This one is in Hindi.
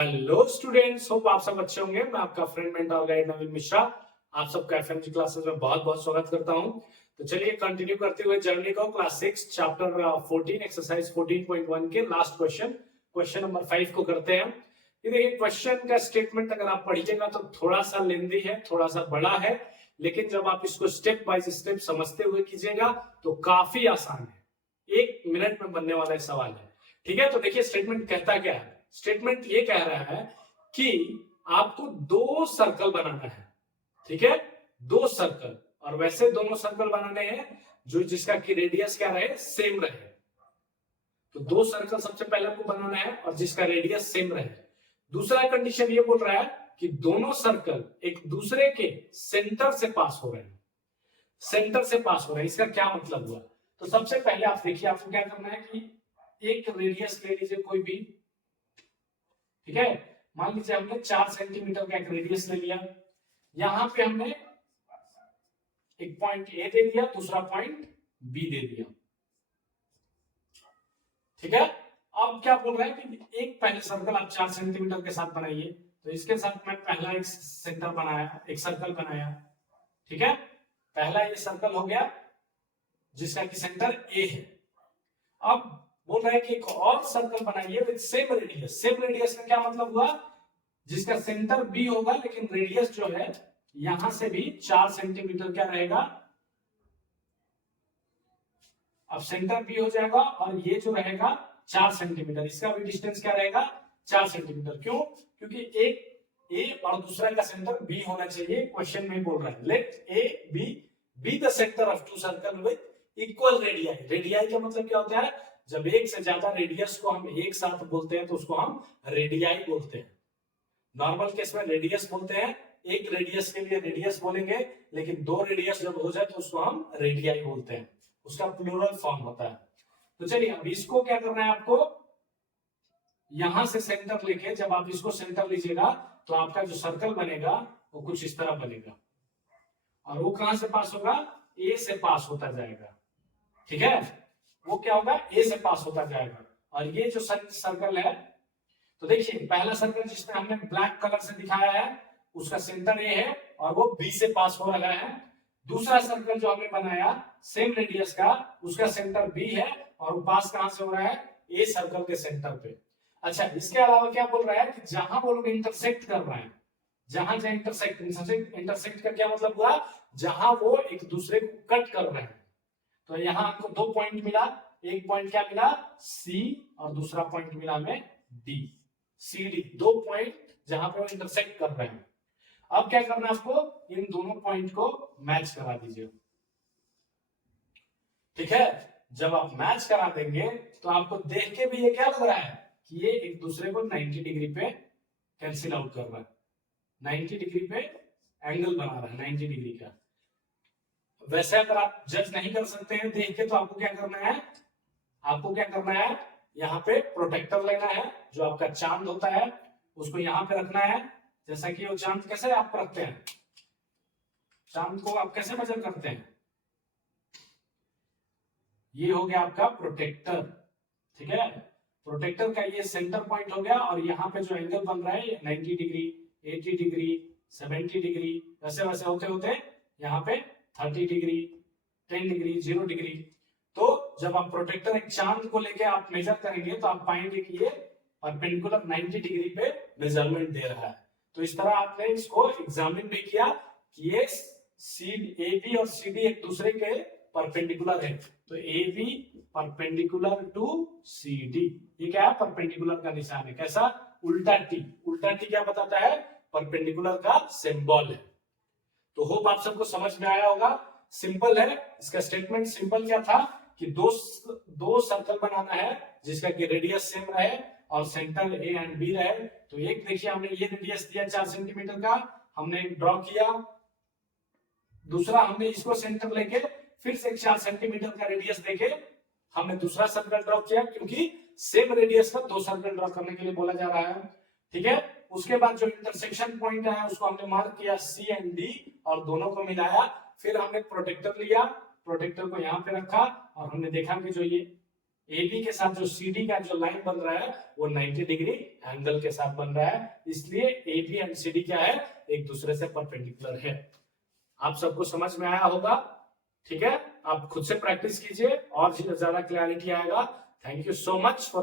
हेलो स्टूडेंट्स, होप आप सब अच्छे होंगे। मैं आपका फ्रेंड मेंटर गाइड नवीन मिश्रा आप सबका एफएमजी क्लासेस में बहुत बहुत स्वागत करता हूं। तो चलिए कंटिन्यू करते हुए जर्नी को क्लास 6 चैप्टर 14 एक्सरसाइज 14.1 के लास्ट क्वेश्चन नंबर 5 को करते हैं। ये देखिए, क्वेश्चन का स्टेटमेंट अगर आप पढ़िएगा तो थोड़ा सा लेंदी है, थोड़ा सा बड़ा है, लेकिन जब आप इसको स्टेप बाय स्टेप समझते हुए कीजिएगा तो काफी आसान है। 1 मिनट में बनने वाला सवाल है। ठीक है, तो देखिए स्टेटमेंट कहता क्या है। स्टेटमेंट ये कह रहा है कि आपको 2 सर्कल बनाना है। ठीक है, 2 सर्कल, और वैसे दोनों सर्कल बनाने हैं जो जिसका की रेडियस क्या रहे, सेम रहे। तो 2 सर्कल सबसे पहले आपको बनाना है और जिसका रेडियस सेम रहे। दूसरा कंडीशन ये बोल रहा है कि दोनों सर्कल एक दूसरे के सेंटर से पास हो रहे हैं। सेंटर से पास हो रहे हैं, इसका क्या मतलब हुआ। तो सबसे पहले आप देखिए, आपको क्या करना है कि एक रेडियस ले लीजिए कोई भी। ठीक है, मान लीजिए हमने 4 सेंटीमीटर का एक रेडियस ले लिया। यहां पे हमने एक पॉइंट ए दे दिया, दूसरा पॉइंट बी दे दिया। ठीक है, अब क्या बोल रहे हैं कि एक पहले सर्कल आप 4 सेंटीमीटर के साथ बनाइए। तो इसके साथ मैं पहला एक सेंटर बनाया, एक सर्कल बनाया। ठीक है, पहला ये सर्कल हो गया जिसका कि सेंटर ए है। अब बोल रहे हैं कि एक और सर्कल बनाइए with same radius. Same radius का क्या मतलब हुआ, जिसका सेंटर बी होगा लेकिन रेडियस जो है यहां से भी 4 सेंटीमीटर क्या रहेगा। अब सेंटर बी हो जाएगा और ये जो रहेगा 4 सेंटीमीटर, इसका भी डिस्टेंस क्या रहेगा, 4 सेंटीमीटर। क्यों? क्योंकि एक ए और दूसरा का सेंटर बी होना चाहिए। क्वेश्चन में बोल रहा है let A B the centre of 2 circle with equal radii. Radii का मतलब क्या होता है, जब एक से ज्यादा रेडियस को हम एक साथ बोलते हैं तो उसको हम रेडियाई बोलते हैं। नॉर्मल केस में रेडियस बोलते हैं, एक रेडियस के लिए रेडियस बोलेंगे, लेकिन 2 रेडियस जब हो जाए तो उसको हम रेडियाई बोलते हैं, उसका प्लूरल फॉर्म होता है। तो चलिए अब इसको क्या करना है, आपको यहां से सेंटर लेके, जब आप इसको सेंटर लीजिएगा तो आपका जो सर्कल बनेगा वो कुछ इस तरह बनेगा, और वो कहां से पास होगा, ए से पास होता जाएगा। ठीक है, वो क्या होगा, ए से पास होता जाएगा। और ये जो सर्कल है, तो देखिए पहला सर्कल जिसमें हमने ब्लैक कलर से दिखाया है उसका सेंटर ए है और वो बी से पास हो रहा है। दूसरा सर्कल जो हमने बनाया सेम रेडियस का, उसका सेंटर बी है और वो पास कहां से हो रहा है, ए सर्कल के सेंटर पे। अच्छा, इसके अलावा क्या बोल रहा है कि जहां वो लोग इंटरसेक्ट कर रहे हैं, जहां जहां इंटरसेक्ट का क्या मतलब हुआ, जहां वो एक दूसरे को कट कर रहे हैं। तो यहाँ आपको 2 पॉइंट मिला, एक पॉइंट क्या मिला, सी, और दूसरा पॉइंट मिला हमें डी। सी डी 2 पॉइंट जहां पे वो इंटरसेक्ट कर रहे हैं। अब क्या करना है आपको, इन दोनों पॉइंट को मैच करा दीजिए। ठीक है, जब आप मैच करा देंगे तो आपको देख के भी ये क्या लग रहा है कि ये एक दूसरे को 90 डिग्री पे कैंसिल आउट कर रहा है, 90 डिग्री पे एंगल बना रहा है, 90 डिग्री का। वैसे अगर आप जज नहीं कर सकते हैं देख के, तो आपको क्या करना है, आपको क्या करना है, यहाँ पे प्रोटेक्टर लेना है, जो आपका चांद होता है उसको यहाँ पे रखना है। जैसा कि वो चांद कैसे आप रखते हैं, चांद को आप कैसे मेजर करते हैं, ये हो गया आपका प्रोटेक्टर। ठीक है, प्रोटेक्टर का ये सेंटर पॉइंट हो गया, और यहाँ पे जो एंगल बन रहा है 90 डिग्री, 80 डिग्री, 70 डिग्री, वैसे वैसे होते होते यहाँ पे 30 डिग्री, 10 डिग्री, 0 डिग्री। तो जब आप प्रोटेक्टर एक चांद को लेके आप मेजर करेंगे तो आप पाएंगे कि ये परपेंडिकुलर 90 डिग्री पे मेजरमेंट दे रहा है। तो इस तरह आपने इसको एग्जामिन भी किया कि ये ए बी और सी डी एक दूसरे के परपेंडिकुलर है। तो A B perpendicular to C D, ये क्या है, परपेंडिकुलर का निशान है। कैसा, उल्टा टी। उल्टा टी क्या बताता है, परपेंडिकुलर का सिंबल है। तो होप आप सबको समझ में आया होगा। सिंपल है, इसका स्टेटमेंट सिंपल क्या था कि दो सर्कल बनाना है जिसका कि रेडियस सेम रहे और सेंटर ए एंड बी रहे। तो एक देखिए हमने ये रेडियस दिया 4 सेंटीमीटर का, हमने ड्रॉ किया। दूसरा हमने इसको सेंटर लेके फिर से 4 सेंटीमीटर का रेडियस देके हमने दूसरा सर्कल ड्रॉ किया, क्योंकि सेम रेडियस का 2 सर्कल ड्रॉ करने के लिए बोला जा रहा है। ठीक है, उसके बाद जो इंटरसेक्शन पॉइंट है उसको हमने मार्क किया सी एंड डी और दोनों को मिलाया। फिर हमने प्रोटेक्टर लिया, प्रोटेक्टर को यहाँ पे रखा और हमने देखा कि जो ये AB के साथ जो CD का जो लाइन बन रहा है वो 90 डिग्री एंगल के साथ बन रहा है, इसलिए AB एंड CD क्या है, एक दूसरे से परपेंडिकुलर है। आप सबको समझ में आया होगा, ठीक है। आप खुद से प्रैक्टिस कीजिए और ज्यादा क्लैरिटी आएगा। Thank you so much for